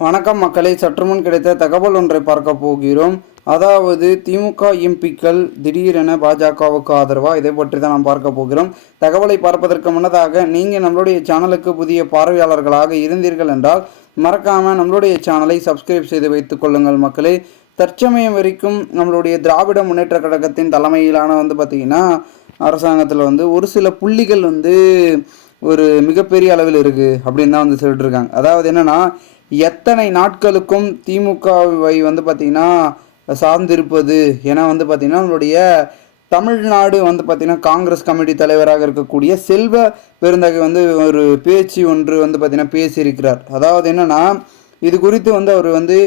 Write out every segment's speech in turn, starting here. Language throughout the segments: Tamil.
வணக்கம் மக்களை சற்றுமுன் கிடைத்த தகவல் ஒன்றை பார்க்க போகிறோம். அதாவது திமுக எம்பிக்கள் திடீரென பாஜகவுக்கு ஆதரவாக இதை பற்றி தான் நாம் பார்க்க போகிறோம். தகவலை பார்ப்பதற்கு முன்னதாக நீங்கள் நம்மளுடைய சேனலுக்கு புதிய பார்வையாளர்களாக இருந்தீர்கள் என்றால் மறக்காமல் நம்மளுடைய சேனலை சப்ஸ்கிரைப் செய்து வைத்துக் கொள்ளுங்கள் மக்களே. தற்சமயம் வரைக்கும் நம்மளுடைய திராவிட முன்னேற்ற கழகத்தின் தலைமையிலான வந்து பார்த்திங்கன்னா அரசாங்கத்தில் வந்து ஒரு சில புள்ளிகள் வந்து ஒரு மிகப்பெரிய அளவில் இருக்குது அப்படின்னு தான் வந்து சொல்லிட்டுருக்காங்க அதாவது என்னன்னா எத்தனை நாட்களுக்கும் திமுகவை வந்து பார்த்திங்கன்னா சார்ந்திருப்பது? ஏன்னா வந்து பார்த்திங்கன்னா நம்மளுடைய தமிழ்நாடு வந்து பார்த்திங்கன்னா காங்கிரஸ் கமிட்டி தலைவராக இருக்கக்கூடிய செல்வ பெருந்தகை வந்து ஒரு பேச்சு ஒன்று வந்து பார்த்திங்கன்னா பேசியிருக்கிறார். அதாவது என்னென்னா இது குறித்து வந்து அவர் வந்து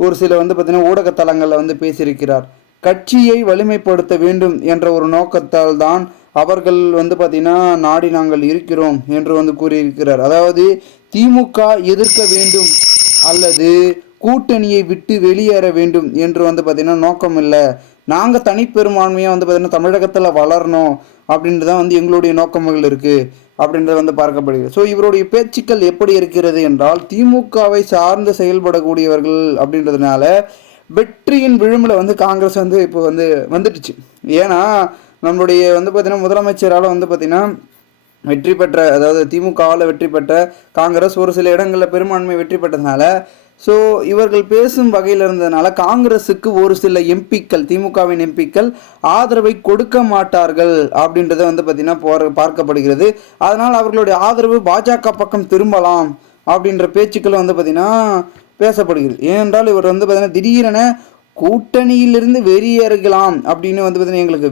ஒரு சில வந்து பார்த்திங்கன்னா ஊடக தளங்களில் வந்து பேசியிருக்கிறார். கட்சியை வலிமைப்படுத்த வேண்டும் என்ற ஒரு நோக்கத்தால் தான் அவர்கள் வந்து பார்த்திங்கன்னா நாடி நாங்கள் இருக்கிறோம் என்று வந்து கூறியிருக்கிறார். அதாவது திமுக எதிர்க்க வேண்டும் அல்லது கூட்டணியை விட்டு வெளியேற வேண்டும் என்று வந்து பார்த்திங்கன்னா நோக்கம் இல்லை. நாங்கள் தனிப்பெரும்பான்மையாக வந்து பார்த்திங்கன்னா தமிழகத்தில் வளரணும் அப்படின்றது தான் வந்து எங்களுடைய நோக்கங்கள் இருக்குது அப்படின்றது வந்து பார்க்கப்படுகிறது. ஸோ இவருடைய பேச்சுக்கள் எப்படி இருக்கிறது என்றால் திமுகவை சார்ந்து செயல்படக்கூடியவர்கள் அப்படின்றதுனால வெற்றியின் விழுமில் வந்து காங்கிரஸ் வந்து இப்போ வந்து வந்துடுச்சு. ஏன்னா நம்மளுடைய வந்து பார்த்திங்கன்னா முதலமைச்சரால் வந்து பார்த்திங்கன்னா வெற்றி பெற்ற அதாவது திமுகவால் வெற்றி பெற்ற காங்கிரஸ் ஒரு சில இடங்களில் பெரும்பான்மை வெற்றி பெற்றதுனால ஸோ இவர்கள் பேசும் வகையில் இருந்ததுனால காங்கிரஸுக்கு ஒரு சில எம்பிக்கள் திமுகவின் எம்பிக்கள் ஆதரவை கொடுக்க மாட்டார்கள் அப்படின்றத வந்து பார்த்திங்கன்னா போற பார்க்கப்படுகிறது. அதனால் அவர்களுடைய ஆதரவு பாஜக பக்கம் திரும்பலாம் அப்படின்ற பேச்சுக்கள் வந்து பார்த்திங்கன்னா பேசப்படுகிறது. ஏனென்றால் இவர் வந்து பார்த்திங்கன்னா திடீரென கூட்டணியிலிருந்து வெளியேறலாம் அப்படின்னு வந்து பார்த்தீங்கன்னா எங்களுக்கு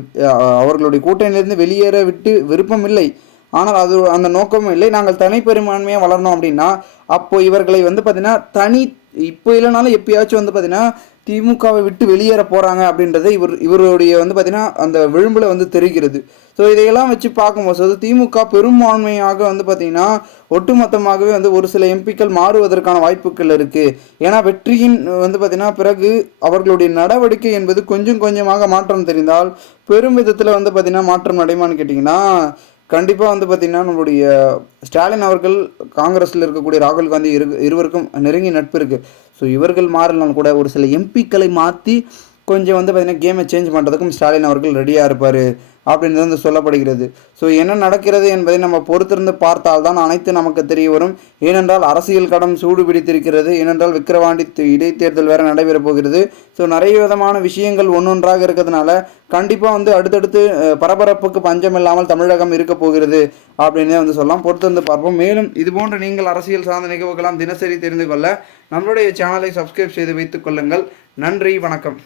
அவர்களுடைய கூட்டணியிலிருந்து வெளியேற விட்டு விருப்பம் இல்லை. ஆனால் அது அந்த நோக்கமும் இல்லை. நாங்கள் தனிப்பெரும்பான்மையாக வளரணும் அப்படின்னா அப்போது இவர்களை வந்து பார்த்தீங்கன்னா தனி இப்போ இல்லைனாலும் எப்பயாச்சும் வந்து பார்த்தீங்கன்னா திமுகவை விட்டு வெளியேற போகிறாங்க அப்படின்றது இவர் இவருடைய வந்து பார்த்தீங்கன்னா அந்த விளிம்பில் வந்து தெரிகிறது. ஸோ இதையெல்லாம் வச்சு பார்க்கும்போது திமுக பெரும்பான்மையாக வந்து பார்த்தீங்கன்னா ஒட்டுமொத்தமாகவே வந்து ஒரு சில எம்பிக்கள் மாறுவதற்கான வாய்ப்புகள் இருக்குது ஏன்னா வெற்றியின் வந்து பார்த்தீங்கன்னா பிறகு அவர்களுடைய நடவடிக்கை என்பது கொஞ்சம் கொஞ்சமாக மாற்றம் தெரிந்தால் பெரும் விதத்தில் வந்து பார்த்தீங்கன்னா மாற்றம் நடைமான்னு கேட்டிங்கன்னா கண்டிப்பாக வந்து பார்த்திங்கன்னா நம்மளுடைய ஸ்டாலின் அவர்கள் காங்கிரஸில் இருக்கக்கூடிய ராகுல் காந்தி இரு இருவருக்கும் நெருங்கிய நட்பு இருக்குது ஸோ இவர்கள் மாறினாலும் கூட ஒரு சில எம்பிக்களை மாற்றி கொஞ்சம் வந்து பார்த்திங்கன்னா கேமை சேஞ்ச் பண்ணுறதுக்கும் ஸ்டாலின் அவர்கள் ரெடியாக இருப்பார் அப்படின்றது வந்து சொல்லப்படுகிறது. ஸோ என்ன நடக்கிறது என்பதை நம்ம பொறுத்திருந்து பார்த்தால்தான் அனைத்து நமக்கு தெரிய வரும். ஏனென்றால் அரசியல் கடம் சூடு பிடித்திருக்கிறது ஏனென்றால் விக்கிரவாண்டி இடைத்தேர்தல் வேறு நடைபெறப் போகிறது. ஸோ நிறைய விதமான விஷயங்கள் ஒன்றொன்றாக இருக்கிறதுனால கண்டிப்பாக வந்து அடுத்தடுத்து பரபரப்புக்கு பஞ்சம் இல்லாமல் தமிழகம் இருக்க போகிறது அப்படின்னே வந்து சொல்லலாம். பொறுத்திருந்து பார்ப்போம். மேலும் இது போன்ற நீங்கள் அரசியல் சார்ந்த நிகழ்வுகளாம் தினசரி தெரிந்து கொள்ள நம்மளுடைய சேனலை சப்ஸ்கிரைப் செய்து வைத்துக் கொள்ளுங்கள். நன்றி வணக்கம்.